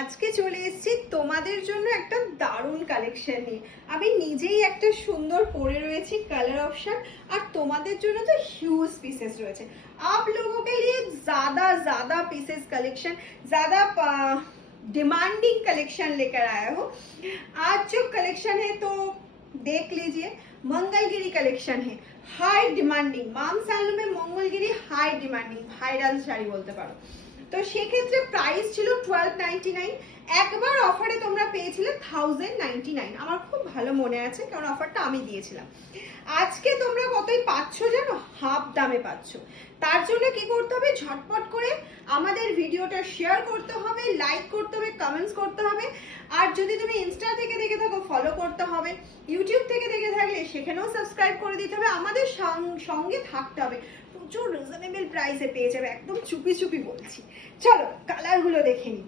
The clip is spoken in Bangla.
আজকে চলে এসেছি তোমাদের জন্য একটা দারুণ কালেকশন নিয়ে। আমি নিজেই একটা সুন্দর পরে রয়েছি কালার অপশন, আর তোমাদের জন্য তো হিউজ পিसेस রয়েছে। आप लोगों के लिए ज्यादा पीसेस कलेक्शन, ज्यादा डिमांडिंग कलेक्शन लेकर आया हूँ। आज जो कलेक्शन है तो देख लीजिए, मंगलगिरी कलेक्शन है, हाई डिमांडिंग। माम सैलू में Mangalagiri high demanding viral sari বলতে পারো। তো সেক্ষেত্রে প্রাইস ছিল 1299, একবার অফারে তোমরা পেয়েছিলে 1099। আমার খুব ভালো মনে আছে, কারণ অফারটা আমি দিয়েছিলাম। আজকে তোমরা কতই পাচ্ছ জানো? হাফ দামে পাচ্ছ। তার জন্য কি করতে হবে? ঝটপট করে আমাদের ভিডিওটা শেয়ার করতে হবে, লাইক করতে হবে, কমেন্টস করতে হবে। আর যদি তুমি ইনস্টা থেকে দেখে থাকো ফলো করতে হবে, ইউটিউব থেকে দেখে থাকলে সেখানেও সাবস্ক্রাইব করে দিতে হবে। আমাদের সঙ্গে থাকতে হবে। প্রচুর রিজনেবল প্রাইসে পেয়ে যাবে, একদম চুপি চুপি বলছি। চলো কালারগুলো দেখে নিই।